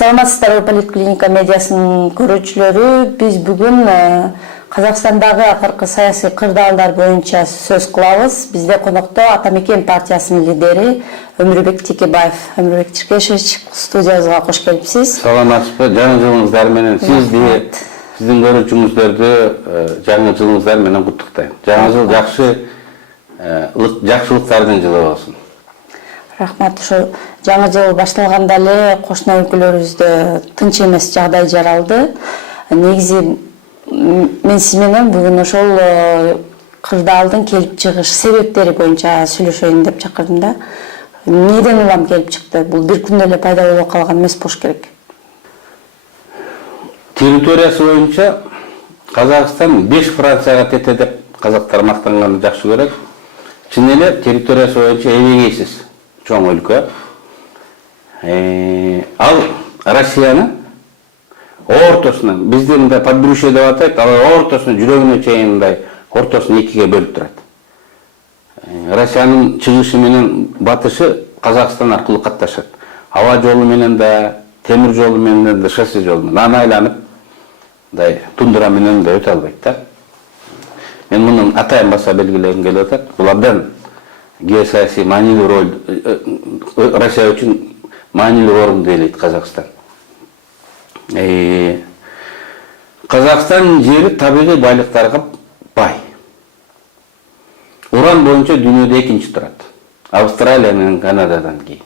Саламатсыздарбы, Политклиника медиасынын көрүүчүлөрү, биз бүгүн Казакстандагы акыркы саясий кырдаалдар боюнча сөз кылабыз. Бизде конокто Ата Мекен партиясынын лидери Өмүрбек Текебаев. Өмүрбек Текешевич, студиябызга кош келипсиз. Саламатсызбы, жаңы жылыңыздар менен сизди, сиздин көрүүчүңүздөрдү жаңы жылыңыздар менен куттуктайм. Жаңы жыл жакшылыктардын жылы болсун. Рахмат. Ошо жаңы жыл башталганда эле кошуна өлкөлөрүбүздө тынч эмес жагдай жаралды. Негизи мен сиз менен бүгүн ошол кырдаалдын келип чыгыш себептери боюнча сүйлөшөйүн деп чакырдым да. Эмнеден улам келип чыкты? Бул бир күндө эле пайда болуп калган эмес болуш керек. Территориясы боюнча Казакстан 5 Францияга тете деп казактар мактанганды жакшы көрөт. Чын эле территориясы боюнча эбегейсиз чоң өлкө. Ал Россияны ортосуна, бизде мындай подбрюшье деп атайт, ал ортосуна жүрөгүнө чейин мындай ортосун экиге бөлүп турат. Россиянын чыгышы менен батышы Казакстан аркылуу катташат. Аба жолу менен да, темир жолу менен да, шоссе жолу менен. Аны айланып, мындай тундура менен да өтө албайт да. Мен мунун атайын баса белгилегим келип атат. Бул абдан геосаясий маанилүү роль, Россия үчүн маанилүү орунду ээлейт Казакстан. Казакстан жери табигый байлыктарга бай. Уран боюнча дүйнөдө экинчи турат. Австралия менен Канададан кийин.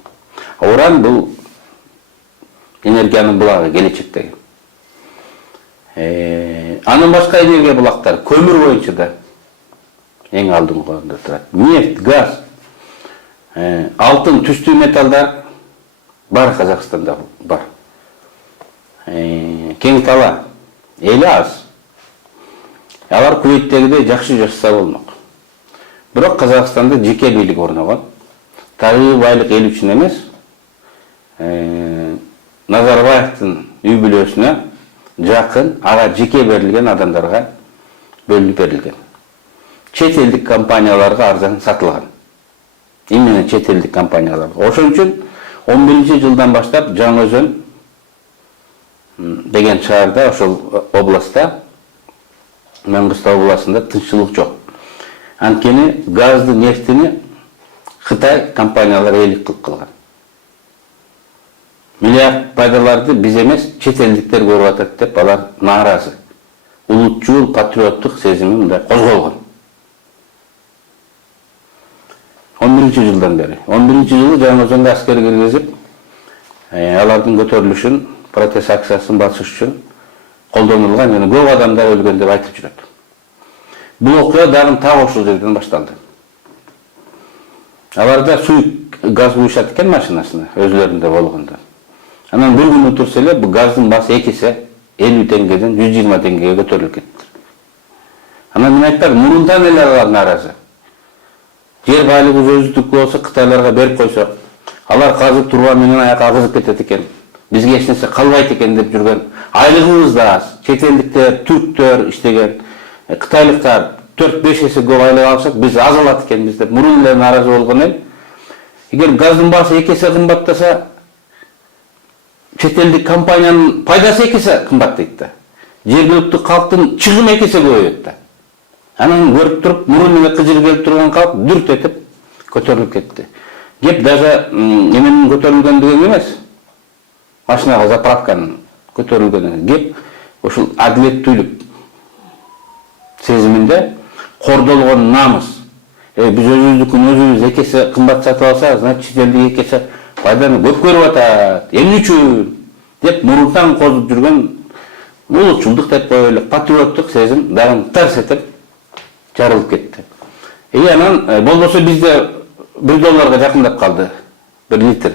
Уран бул энергиянын булагы келечектеги. Анын башка энергия булактары көмүр боюнча да эң алдыңкы орунда турат. Нефть, газ, алтын, түстүү металлдар бар Казакстанда бар. Кең тала, эли аз. Алар Кувейттегидей жакшы жашаса болмок. Бирок Казакстанда жеке бийлик орногон. Табигый байлык эл үчүн эмес, Назарбаевдин үй бүлөсүнө жакын, ага жеке берилген адамдарга бөлүнүп берилген. Чет элдик компанияларга арзан сатылган. Именно чет элдик компанияларга. Ошон үчүн 11-жылдан баштап Жаңыөзөн деген шаарда, ошол областта, Маңгыстау областында тынччылык жок. Анткени газды, нефтини Кытай компаниялары ээлик кылып калган. Миллиард пайдаларды биз эмес, чет элдиктер көрүп атат деп алар нааразы. Улутчул, патриоттук сезими мындай козголгон. 11-жылдан бери. 11-жылы Жаңыөзөнгө аскер киргизип, алардын көтөрүлүшүн, протест акциясын басыш үчүн колдонулган, жана көп адамдар өлгөн деп айтып жүрөт. Бул окуя дагы так ошол жерден башталды. Аларда суйк газ куюшат экен машинасына, өзлөрүндө болгондо. Анан бир күн турса эле бул газдын баасы 2 эсе 50 теңгеден 120 теңгеге көтөрүлүп кетти. Анан мен айттым, мурундан эле алар нааразы. Жер байлыгы өздүк болсо Кытайларга берип койсок, алар казып турган менен аяка агызып кетет экен. Бизге эч нерсе калбайт экен деп жүргөн. Айлыгыбыз да аз. Чет элдиктер, түрктөр иштеген, кытайлыктар 4-5 эсе көп айлык алышат, биз аз алат экенбиз деп мурун эле нааразы болгон эл. Эгер газдын баасы 2 эсе кымбаттаса, чет элдик компаниянын пайдасы 2 эсе кымбаттайт да. Жергиликтүү калктын чыгымы 2 эсе көбөйөт да. Анан көрүп туруп, мурун эле кыжыр келип турган калк дүрт этип көтөрүлүп кетти. Кеп даже эменин көтөрүлгөндүгү эмес, машинага заправканын көтөрүлгөнү. Кеп ошол адилеттүүлүк сезиминде кордолгон намыс. Биз өзүбүздүкүн өзүбүз 2 эсе кымбат сатып алсак, значит чет элдик 2 эсе пайданы көп көрүп атат. Эмне үчүн деп мурунтан козуп жүргөн улутчулдук деп коелу, патриоттук сезим дагы тарс этип жарылып кетти. Анан болбосо бизде $1 жакындап калды. 1 литр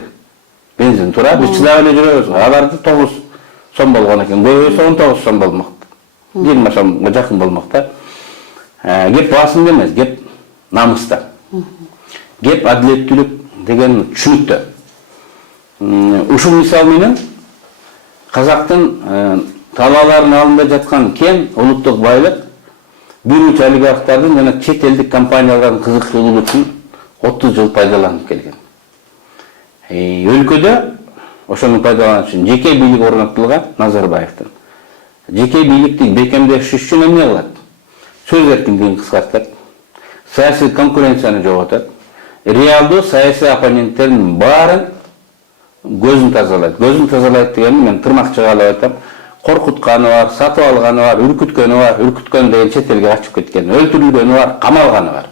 бензин тура, биз чыдап эле жүрөбүз. Аларды 9 сом болгон экен. Көбөйсө 19 сом болмок. 20 сомго жакын болмок да. Кеп басында эмес, кеп намыста. Кеп адилеттүүлүк деген түшүнүктө. Ушул мисал менен Казактын талааларынын алында жаткан кен, улуттук байлык бир уч олигархтардын жана чет элдик компаниялардын кызыкчылыгы үчүн 30 жыл пайдаланып келген. Өлкөдө ошону пайдаланыш үчүн жеке бийлик орнотулган Назарбаевдин. Жеке бийликти бекемдеш үчүн эмне кылат? Сөз эркиндигин кыскартат, саясий конкуренцияны жоготот, реалдуу саясий оппоненттердин баарын көзүн тазалайт. Көзүн тазалайт дегенди мен тырмак чыгарып айтам. Коркутканы бар, сатып алганы бар, үркүткөн деген чет элге качып кеткен, өлтүрүлгөнү бар, камалганы бар.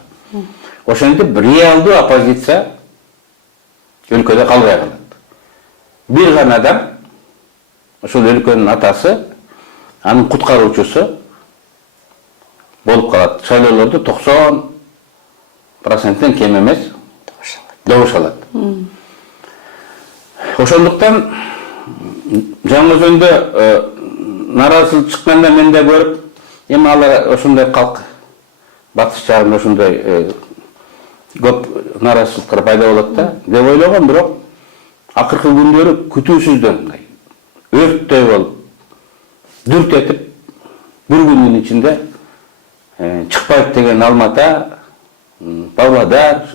Ошентип реалдуу оппозиция өлкөдө калбай калат. Бир гана адам, ошол өлкөнүн атасы, анын куткаруучусу болуп калат. Шайлоолорду 90%тен кем эмес добуш алат. Ошондуктан Жаңыөзөндө наразычылык чыкканда мен да көрүп, эми алар ошондой калк батыш жагында ошондой көп наразычылыктар пайда болот да деп ойлогом, бирок акыркы күндөрү күтүүсүздөн өрттөй болуп, дүрт этип, бир күндүн ичинде чыкпайт деген Алмата, Павлодар,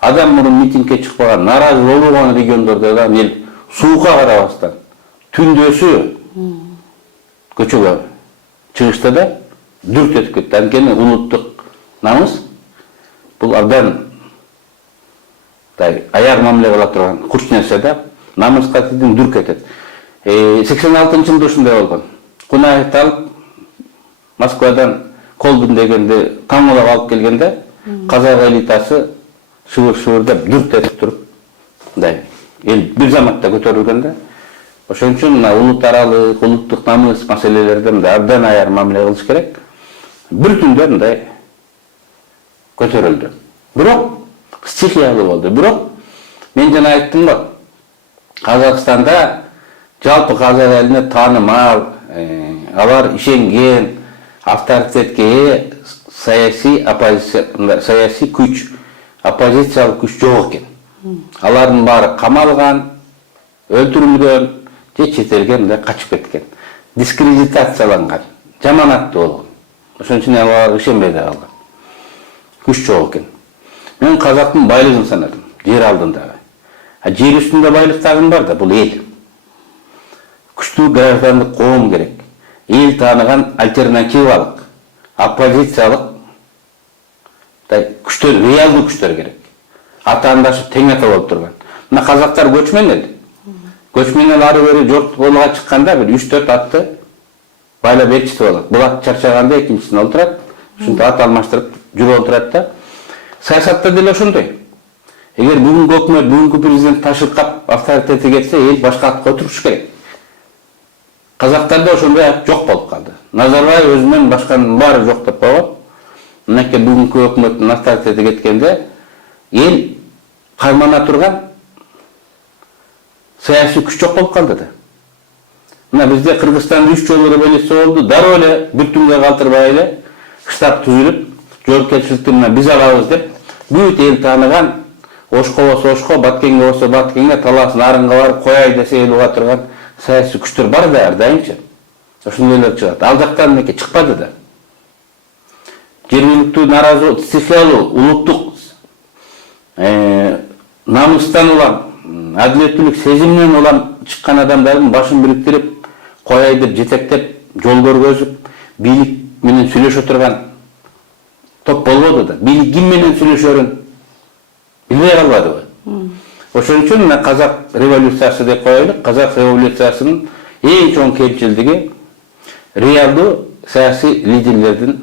адам мурун митингге чыкпаган, наразы болгон региондордо да эл суукка карабастан түндөсү көчөгө чыгышта да дүрт этип кетти. Анткени улуттук намыс бул абдан аяр мамиле кыла турган курч нерсе да, намыска тидин дүрк этет. 86-жылда ушундай болгон. Кунаевди алып Москвадан Колбин дегенди камалап алып келгенде казак элитасы шыбыр-шыбырдап дүрт этип туруп, эл бир заматта көтөрүлгөн да. Ошон үчүн мына улут аралык, улуттук намыс маселелерде мындай абдан аяр мамиле кылыш керек. Бир түндө мындай көтөрүлдү. Бирок стихиялуу болду. Бирок мен жана айттым го, Казакстанда жалпы казак элине таанымал, алар ишенген, авторитетке ээ саясий күч, оппозициялык күч жок экен. Алардын баары камалган, өлтүрүлгөн, же чет элге мындай качып кеткен. Дискредитацияланган, жаман аттуу болгон. Ошон үчүн алар ишенбей да калган. Күч жок экен. Мен казактын байлыгын санадым, жер алдындагы. Жер үстүндө байлык дагы бар да, бул эл. Күчтүү граждандык коом керек. Эл тааныган альтернативалык, оппозициялык күчтөр, реалдуу күчтөр керек. Атаандашып тең ата болуп турган. Мына казактар көчмөн эл. Көчмөн эл ары бери жолго чыкканда бир 3-4 атты байлап ээрчитип алат. Бул ат чарчаганда экинчисине олтурат, ушинтип ат алмаштырып жүрүп олтурат да. Саясатта деле ошондой. Эгер бүгүнкү өкмөт, бүгүнкү президент ташыркап авторитети кетсе, эл башка атка отуруш керек. Казактарда ошондой ат жок болуп калды. Назарбаев өзүнөн башканын баары жок деп койгон. Мынакей бүгүнкү өкмөттүн авторитети кеткенде эл кармана турган саясий күч жок болуп калды да. Мына бизде Кыргызстанда 3 жолу революция болду, дароо эле бир түнгө калтырбай эле штаб түзүлүп, жоопкерчиликти мына биз алабыз деп, бүт эл тааныган Ошко болсо Ошко, Баткенге болсо Баткенге, талаасын арынга барып кояй десе эл уга турган саясий күчтөр бар да ар дайымчы. Ошондойлор чыгат. Ал жактан мынакей чыкпады да. Жергиликтүү наразы, стихиялуу, улуттук намыстан улам, адилеттүүлүк сезиминен улам чыккан адамдардын башын бириктирип, кояй деп жетектеп, жол көргөзүп, бийлик менен сүйлөшө турган топ болбоду да. Бийлик ким менен сүйлөшөрүн билбей калбадыбы? Ошон үчүн мына казак революциясы деп коелук. Казак революциясынын эң чоң кемчилдиги реалдуу саясий лидерлердин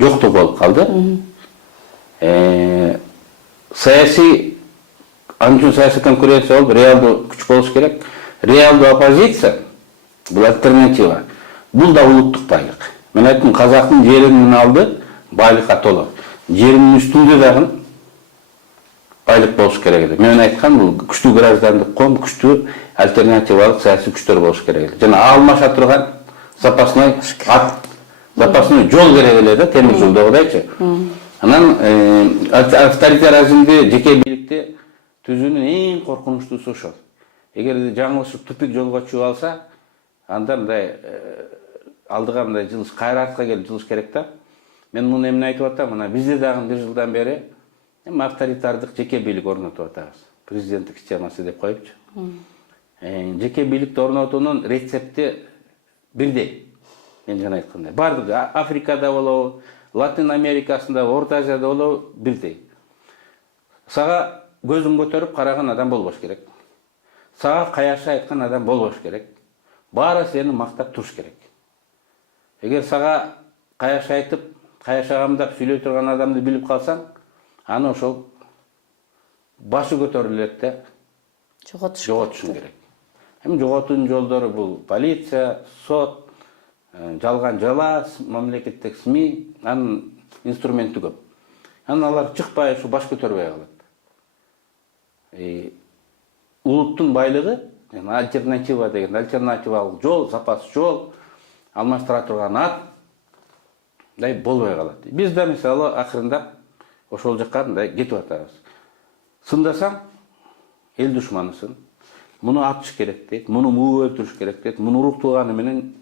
жоктугу болуп калды. Саясий конкуренция болуп, реалдуу күч болуш керек. Реалдуу оппозиция бул альтернатива. Бул да улуттук байлык. Мен айттым, казактын жеринин алды байлыкка толо. Жеринин үстүндө дагы байлык болуш керек эле. Мен айткан, бул күчтүү граждандык коом, күчтүү альтернативалык саясий күчтөр болуш керек эле. Жана алмаша турган запасной жол керек эле да, темир жолдогудайчы. Анан авторитаризмди, жеке бийликти түзүүнүн эң коркунучтуусу ошол. Эгер жаңылышып тупик жолго чыгып алса, анда мындай алдыга мындай жылыш, кайратка келип жылыш керек да. Мен муну эмне айтып атам? Мына бизде дагы бир жылдан бери авторитардык жеке бийлик орнотуп атабыз. Президенттик системасы деп коюпчу. жеке бийликти орнотуунун рецепти бирдей. Мен жана айткандай. Бардыгы Африкада болобу, Латин Америкасында, Орта Азияда болобу бирдей. Сага көзүн көтөрүп караган адам болбош керек. Сага каяша айткан адам болбош керек. Баары сени мактап туруш керек. Эгер сага каяша айтып, каяшагамдап сүйлөй турган адамды билип калсаң, аны ошол башы көтөрүлөт да жоготушуң керек. Эми жоготуунун жолдору бул полиция, сот, жалган жала, мамлекеттик СМИ, анын инструменти көп. Анан алар чыкпай ушу баш көтөрбөй калат. Улуттун байлыгы, альтернатива деген, альтернативалык жол, запас жол, алмаштыра турган ат болбой калат. Биз да мисалы акырындап ошол жакка кетип атабыз. Сындасаң, эл душманысың. Муну атыш керек дейт, муну муу өлтүрүш керек дейт, муну урук тууганы менен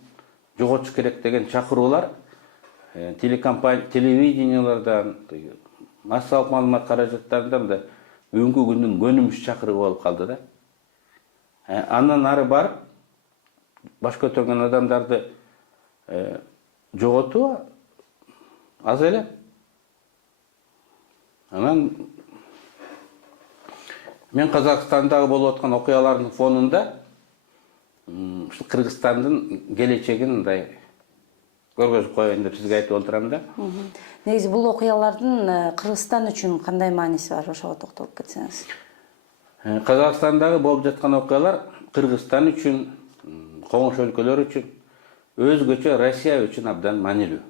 жоготуш керек деген чакыруулар телекомпания, телевидениялардан, массалык маалымат каражаттарынан да бүгүнкү күндүн көнүмүш чакырыгы болуп калды да. Андан ары барып баш көтөргөн адамдарды жоготуу аз эле. Анан мен Казакстандагы болуп аткан окуялардын фонунда ушул Кыргызстандын келечегин мындай көргөзүп коеюн деп сизге айтып отурам да. Негизи бул окуялардын Кыргызстан үчүн кандай мааниси бар, ошого токтолуп кетсеңиз. Казакстандагы болуп жаткан окуялар Кыргызстан үчүн, коңш өлкөлөр үчүн, өзгөчө Россия үчүн абдан маанилүү.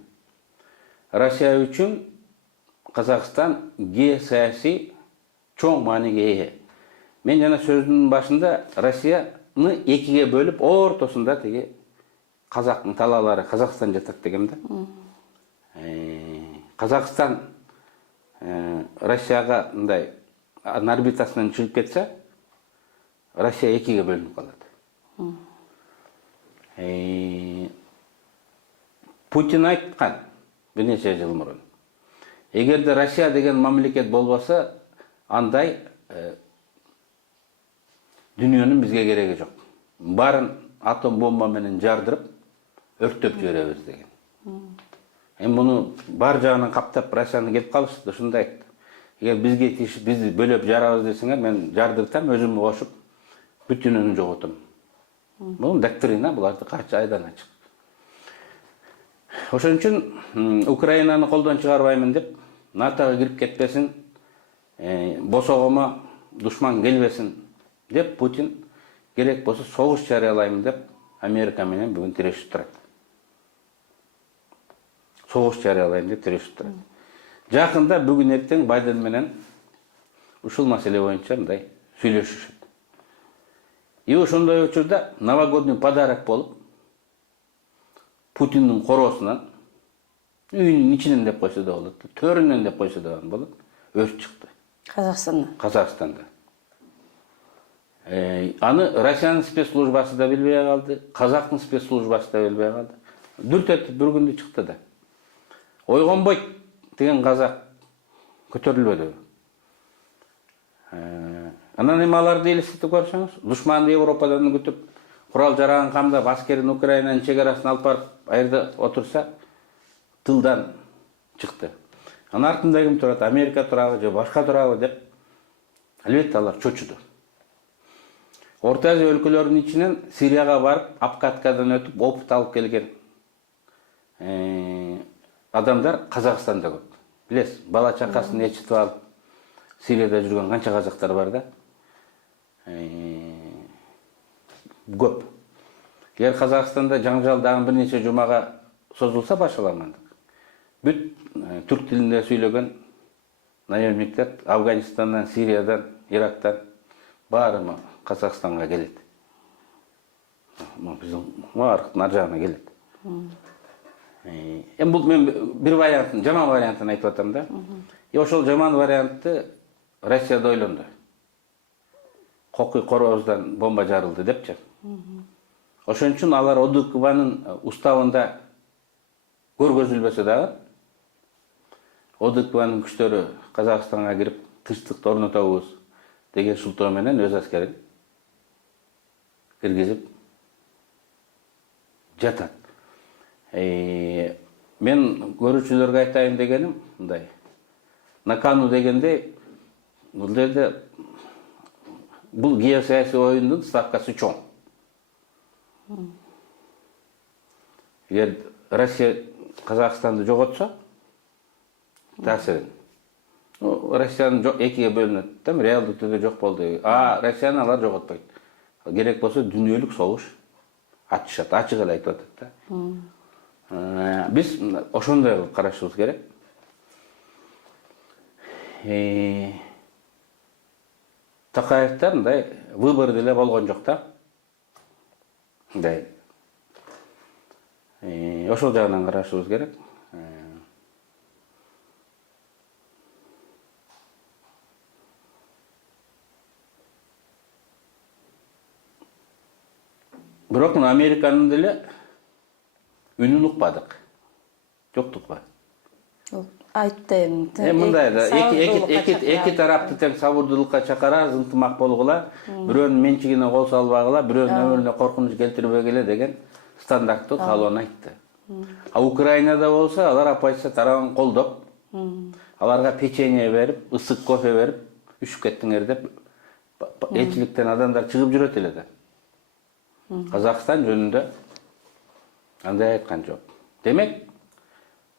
Россия үчүн Казакстан геосаясий чоң мааниге ээ. Мен жана сөзүмдүн башында Россияны экиге бөлүп, ортосунда тиги казактын талаалары Казакстан жатат дегем да. Казакстан Россияга мындай орбитасынан чыгып кетсе, Россия экиге бөлүнүп калат. Путин айткан бир нече жыл мурун. Эгерде Россия деген мамлекет болбосо, андай дүйнөнүн бизге кереги жок. Барын атом бомба менен жардырып, өрттөп жиберебиз деген. Эми муну бар жагынан каптап Россияны келип калышты, ушундай айтты. Эгер бизге тиешип, бизди бөлөп жарабыз десеңер, мен жардыртам, өзүмдү кошуп, бүтүнүн жоготом. Бул доктрина, буларды кача айдан ачык. Ошон үчүн Украинаны колдон чыгарбаймын деп, НАТОга кирип кетпесин, босогомо душман келбесин деп Путин керек болсо согуш жарыялайм деп Америка менен бүгүн тирешип турат. Согуш жарыялайм деп тирешип турат. Жакында бүгүн эртең Байден менен ушул маселе боюнча мындай сүйлөшүшөт. И ошондой учурда новогодний подарок болуп Путиндин короосунан үйүнүн ичинен деп койсо да болот, төрүнөн деп койсо да болот, өрт чыкты. Казакстанда. Аны Россиянын спецслужбасы да билбей калды, Казактын спецслужбасы да билбей калды. Дүртөтүп бир күндө чыкты да. Ойгонбойт деген казак көтөрүлбөдү. Анан эми аларды элестетип көрсөңүз, душманды Европадан күтүп, курал жараган камдап, аскерин Украинанын чек арасына алып барып, айырда отурса, тылдан чыкты. Анын артында ким турат? Америка турабы же башка турабы деп, албетте алар чочуду. Орта Азия өлкөлөрүнүн ичинен Сирияга барып, Абхазиядан өтүп, опыт алып келген адамдар Казакстанда көп. Билесиз, бала чакасын ээрчитип алып, Сирияда жүргөн канча казактар бар да. Көп. Эгер Казакстанда жаңжал дагы бир нече жумага созулса башаламандык. Бүт түрк тилинде сүйлөгөн наемниктер Афганистандан, Сириядан, Ирактан баары Казакстанга келет. Биздин арктын ар жагына келет. Эми бул мен бир вариантын, жаман вариантын айтып атам да. Ошол жаман вариантты Россияда ойлонду. Кокуй корообуздан бомба жарылды депчи. Ошон үчүн алар ОДКБнын уставында көргөзүлбөсө дагы, ОДКБнын күчтөрү Казакстанга кирип, тынчтыкты орнотобуз деген шылтоо менен өз аскерин киргизип жатат. Мен көрүүчүлөргө айтайын дегеним мындай. На кону дегенде бул жерде бул геосаясий оюндун ставкасы чоң. Эгер Россия Казакстанды жоготсо, таасирин. Россиянын экиге бөлүнөт, да, реалдуу түрдө жок болду. Россияны алар жоготпойт. Керек болсо дүйнөлүк согуш ачышат, ачык эле айтып атат да. Биз ошондой кылып карашыбыз керек. Такаевда мындай выбор деле болгон жок да. Мындай ошол жагынан карашыбыз керек. Бирок Американын деле үнүн укпадык. Жоктук ба? Айтты. Мындай да, эки тарапты тең сабырдуулукка чакырабыз, ынтымак болгула, бирөөнүн менчигине кол салбагыла, бирөөнүн өмүрүнө коркунуч келтирбегиле деген стандарттуу каалоону айтты. Украинада болсо алар оппозиция тарабын колдоп, аларга печенье берип, ысык кофе берип, үшүп кеттиңер деп элчиликтен адамдар чыгып жүрөт эле да. Казакстан жөнүндө андай айткан жок. Демек,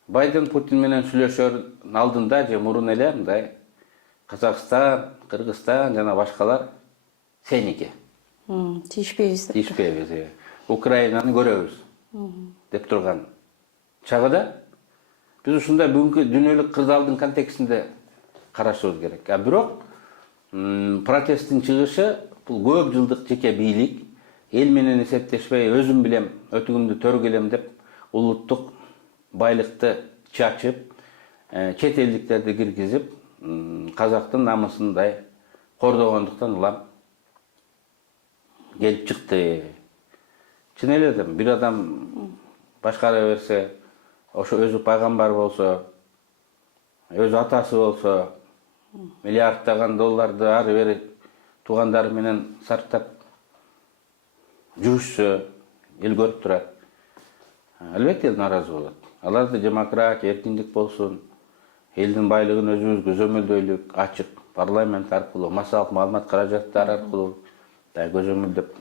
Байден Путин менен сүйлөшөрдүн алдында же мурун эле мындай Казакстан, Кыргызстан жана башкалар сеники. Тийишпейбиз. Тийишпейбиз. Украинаны көрөбүз деп турган чагыда биз ушундай бүгүнкү дүйнөлүк кырдаалдын контекстинде карашыбыз керек. Бирок протесттин чыгышы бул көп жылдык жеке бийлик, эл менен эсептешпей өзүм билем, өтүгүмдү төргүлем деп улуттук байлыкты чачып, чет элдиктерди киргизип, казактын намысындай кордогондуктан улам келип чыкты. Чын эле бир адам башкара берсе, ошо өзү пайгамбар болсо, өзү атасы болсо, миллиарддаган долларды ары бери туугандары менен сарптап жүрүшсө, эл көрүп турат. Албетте эл нааразы болот. Аларды демократия, эркиндик болсун, элдин байлыгын өзүбүзгө көзөмөлдөйлүк, ачык парламент аркылуу, массалык маалымат каражаттары аркылуу көзөмөлдөп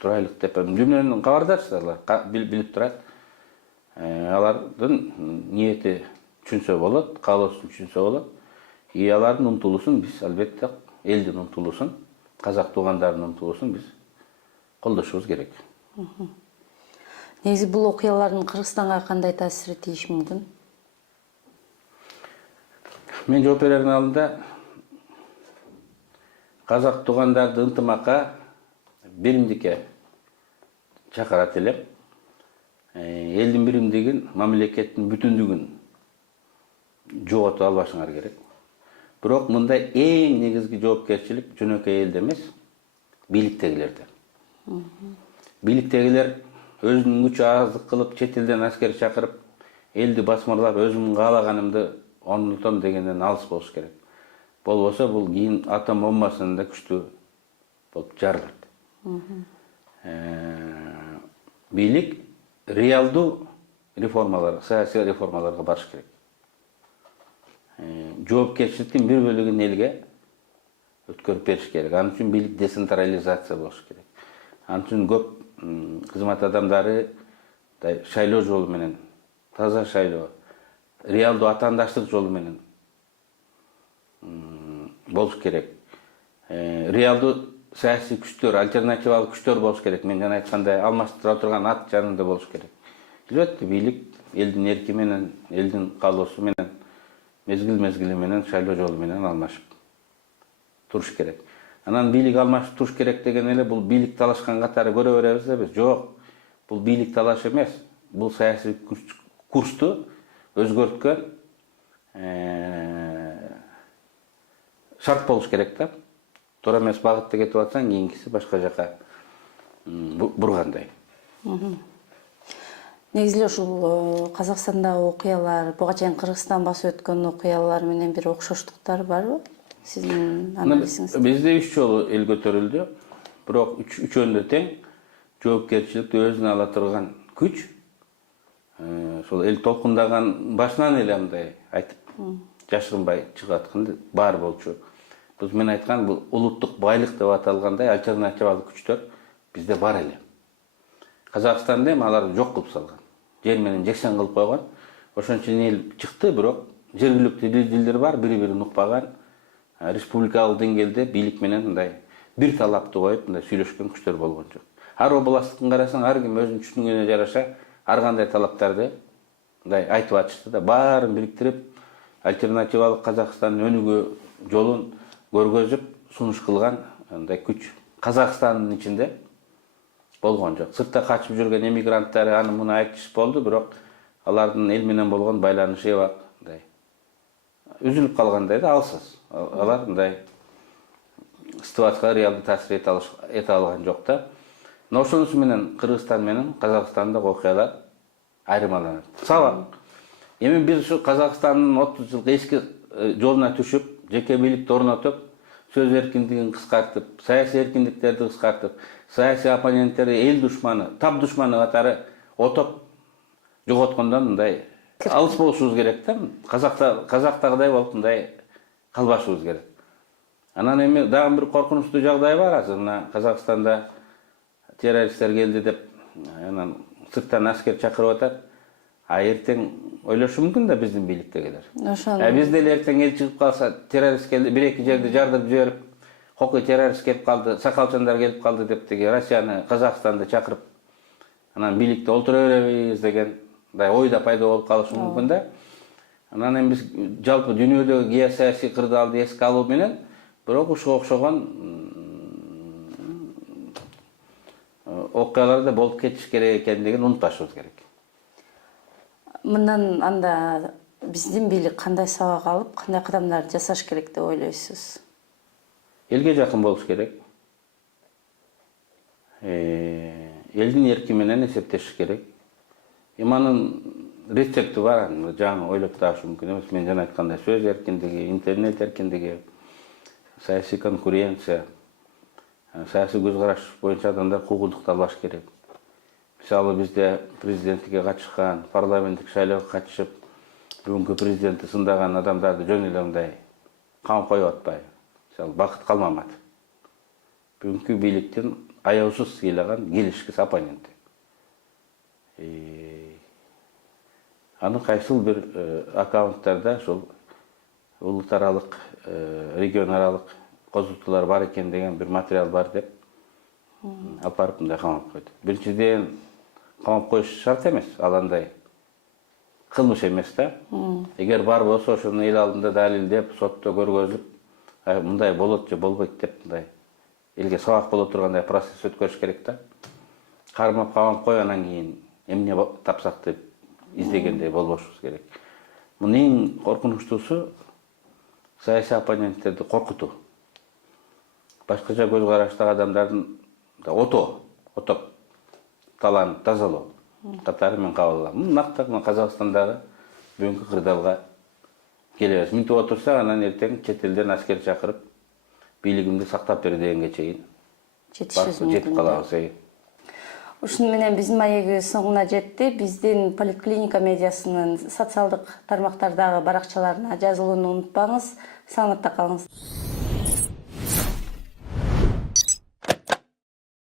турайлык деп дүйнөнүн кабардарчылары билип турат. Алардын ниети түшүнсө болот, каалоосун түшүнсө болот. Алардын умтулуусун биз албетте элдин умтулуусун, казак туугандардын умтулуусун биз колдошубуз керек. Негизи бул окуялардын Кыргызстанга кандай таасири тийиши мүмкүн? Мен жооп берердин алдында казак туугандарды ынтымакка, биримдикке чакырат элем. Элдин биримдигин, мамлекеттин бүтүндүгүн жоготуп албашыңар керек. Бирок мындай эң негизги жоопкерчилик жөнөкөй элде эмес, бийликтегилерде. Бийликтегилер өзүнүн күчү аздык кылып, чет элден аскер чакырып, элди басмырлап, өзүм каалаганымды орнотом дегенден алыс болуш керек. Болбосо бул кийин атом бомбасынан да күчтүү болуп жарылат. Бийлик реалдуу реформалар, саясий реформаларга барыш керек. Жоопкерчиликтин бир бөлүгүн элге өткөрүп бериш керек. Ал үчүн бийлик децентрализация болуш керек. Ал үчүн көп кызмат адамдары шайлоо жолу менен, таза шайлоо, реалдуу атаандаштык жолу менен болуш керек. Реалдуу саясий күчтөр, альтернативалык күчтөр болуш керек. Мен жана айткандай, алмаштыра турган ат жанында болуш керек. Албетте бийлик элдин эрки менен, элдин каалоосу менен, мезгил-мезгили менен, шайлоо жолу менен алмашып туруш керек. Анан бийлик алмашып туруш керек деген эле бул бийлик талашкан катары көрө беребиз да биз. Жок, бул бийлик талаш эмес. Бул саясий курсту өзгөрткөн шарт болуш керек да. Туура эмес багытта кетип атсаң, кийинкиси башка жака бургандай. Негизи эле ушул Казакстандагы окуялар, буга чейин Кыргызстан басып өткөн окуялар менен бир окшоштуктар барбы? Сиздин анализиңизде? Бизде 3 жолу эл көтөрүлдү. Бирок үчөөндө тең жоопкерчиликти өзүнө ала турган күч, ошол эл толкундаган башынан эле мындай айтып жашырынбай чыгып аткан бар болчу. Мен айткан бул улуттук байлык деп аталгандай альтернативалык күчтөр бизде бар эле. Казакстанда эми аларды жок кылып салган. Жер менен жексен кылып койгон. Ошон үчүн эл чыкты, бирок жергиликтүү дилдер бар, бири-бирин укпаган. Республикалык деңгээлде бийлик менен мындай бир талапты коюп, мындай сүйлөшкөн күчтөр болгон жок. Ар областтын карасаң, ар ким өзүнүн түшүнүгүнө жараша ар кандай талаптарды мындай айтып атышты да, баарын бириктирип, альтернативалык Казакстандын өнүгүү жолун көргөзүп, сунуш кылган мындай күч Казакстандын ичинде болгон жок. Сыртта качып жүргөн эмигранттар аны муну айтыш болду, бирок алардын эл менен болгон байланышы эбак мындай үзүлүп калгандай да, алсыз. Алар мындай ситуацияга реалдуу таасир эте алган жок да. Мына ошонусу менен Кыргызстан менен Казакстандагы окуялар айырмаланат. Сабак. Эми биз ушу Казакстандын 30 жылкы эски жолуна түшүп, жеке бийликти орнотуп, сөз эркиндигин кыскартып, саясий эркиндиктерди кыскартып, саясий оппоненттерди эл душманы, тап душманы катары отоп жоготкондон мындай алыс болушубуз керек да. Казактагыдай болуп мындай калбашыбыз керек. Анан эми дагы бир коркунучтуу жагдай бар азыр. Мына Казакстанда террористтер келди деп, анан сырттан аскер чакырып атат. Эртең ойлошу мүмкүн да биздин бийликтегилер. Биз деле эртең эл чыгып калса, террорист келди, бир-эки жерди жардырып жиберип, кокой террорист келип калды, сакалчандар келип калды деп деги Россияны Казакстанды чакырып, анан бийликте олтура беребиз деген ой да пайда болуп калышы мүмкүн да. Анан эми биз жалпы дүйнөдөгү геосаясий кырдаалды эске алуу менен бирок ушуга окшогон окуялар да болуп кетиш керек экендигин унутпашыбыз керек. Мындан анда биздин бийлик кандай сабак алып, кандай кадамдарды жасаш керек деп ойлойсуз? Элге жакын болуш керек. Элдин эрки менен эсептешиш керек. Анын рецепти бар, жаңы ойлоп табышы мүмкүн эмес. Мен жана айткандай сөз эркиндиги, интернет эркиндиги, саясий конкуренция, саясий көз караш боюнча адамдар куугунтук талаш керек. Мисалы бизде президенттикке катышкан, парламенттик шайлоого катышып, бүгүнкү президентти сындаган адамдарды жөн эле мындай камап коюп атпайбы? Мисалы Бакыт Калмаматов. Бүгүнкү бийликтин аяусуз сыйлаган келишкис оппоненти. Аны кайсыл бир аккаунттарда ошол улут аралык, регион аралык козутуулар бар экен деген бир материал бар деп алып барып мындай камап койду. Биринчиден камап коюш шарт эмес, ал андай кылмыш эмес да. Эгер бар болсо ошону эл алдында далилдеп, сотто көргөзүп, мындай болот же болбойт деп мындай элге сабак боло тургандай процесс өткөрүш керек да. Кармап камап кой, анан кийин эмне тапсак деп издегендей болбошубуз керек. Мунун эң коркунучтуусу саясий оппоненттерди коркутуу. Башкача көз караштагы адамдардын отоп талаанып тазалоо катары мен кабыл алам. Накта Казакстандагы бүгүнкү кырдаалга келебиз. Минтип отурсак, анан эртең чет элден аскер чакырып, бийлигимди сактап бер дегенге чейин жетип калабыз. Ушун менен биздин маегибиз соңуна жетти. Биздин Поликлиника медиасынын социалдык тармактардагы баракчаларына жазылууну унутпаңыз. Саламатта калыңыз.